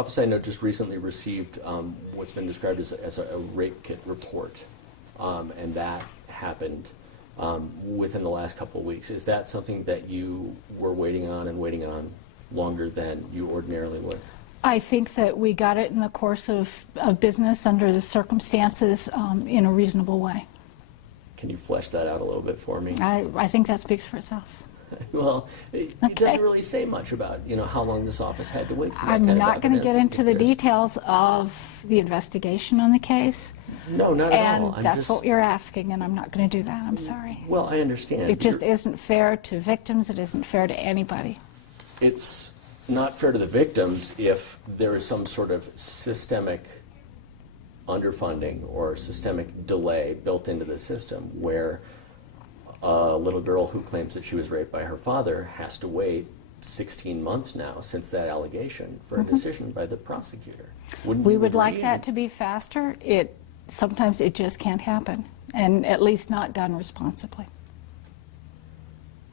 office, I know, just recently received what's been described as a rape kit report, and that happened within the last couple of weeks. Is that something that you were waiting on longer than you ordinarily would? I think that we got it in the course of business under the circumstances in a reasonable way. Can you flesh that out a little bit for me? I think that speaks for itself. Well, it doesn't really say much about, how long this office had to wait for that I'm kind not of going to get evidence, into the details of the investigation on the case. No, not at all. And that's what you're asking, and I'm not going to do that. I'm sorry. Well, I understand. It just isn't fair to victims. It isn't fair to anybody. It's not fair to the victims if there is some sort of systemic underfunding or systemic delay built into the system where a little girl who claims that she was raped by her father has to wait 16 months now since that allegation for a decision by the prosecutor. We would like that to be faster. Sometimes it just can't happen, and at least not done responsibly.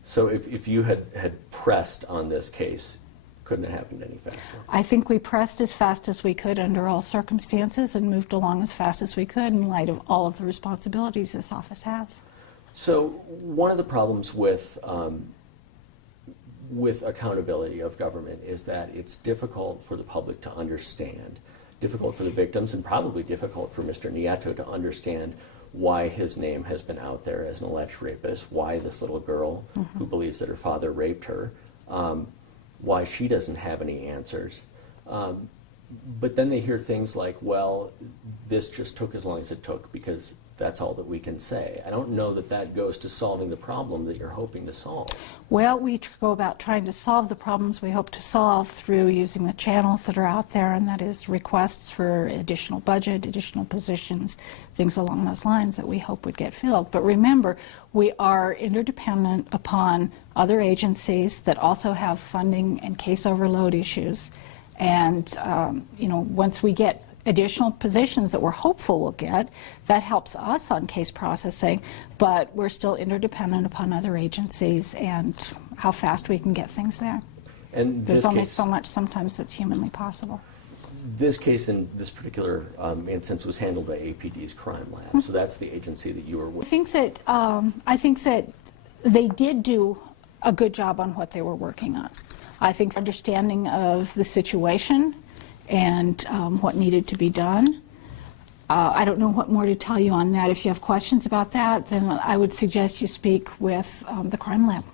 So if you had pressed on this case, couldn't have happened any faster? I think we pressed as fast as we could under all circumstances and moved along as fast as we could in light of all of the responsibilities this office has. So one of the problems with accountability of government is that it's difficult for the public to understand, difficult for the victims, and probably difficult for Mr. Nieto to understand why his name has been out there as an alleged rapist, why this little girl who believes that her father raped her, why she doesn't have any answers. But then they hear things like, well, this just took as long as it took because that's all that we can say. I don't know that that goes to solving the problem that you're hoping to solve. Well, we go about trying to solve the problems we hope to solve through using the channels that are out there, and that is requests for additional budget, additional positions, things along those lines that we hope would get filled. But remember, we are interdependent upon other agencies that also have funding and case overload issues. And, once we get additional positions that we're hopeful we'll get, that helps us on case processing, but we're still interdependent upon other agencies and how fast we can get things there. And there's only so much sometimes that's humanly possible. This case in this particular instance was handled by APD's crime lab, so that's the agency that you were with. I think that they did do a good job on what they were working on. I think understanding of the situation and what needed to be done. I don't know what more to tell you on that. If you have questions about that, then I would suggest you speak with the crime lab.